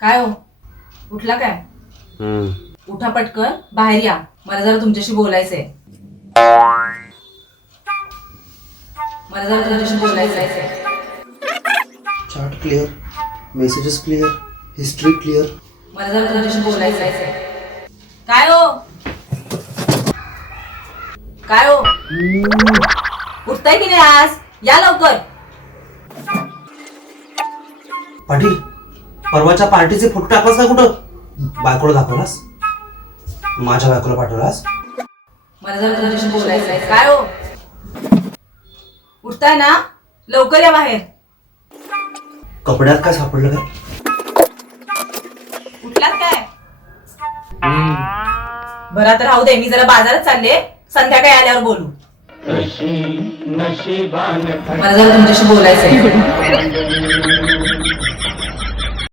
काय हो? उठला काय? उठा पटकन बाहेर या. मला जरा तुमच्याशी बोलायचंय. मला जरा तुमच्याशी बोलायचंय. Chat clear messages clear history clear मला जरा तुमच्याशी बोलायचंय. काय हो? काय हो? उठताय की नाही आज? या लवकर. पाटील परवाच्या पार्टीचे फोटो टाकलास का कुठं? बायकोला दाखवलास? माझ्या बायकोला पाठवलास? मला जरा तुमच्याशी बोलायचंय काय हो? उठताय ना? लवकर या बाहेर. कपड्यात काय सापडलं काय? उठलात काय? बरं आता राहू दे. मी जरा बाजारात चालले. संध्याकाळी आल्यावर बोलू. मला जरा तुमच्याशी बोलायचंय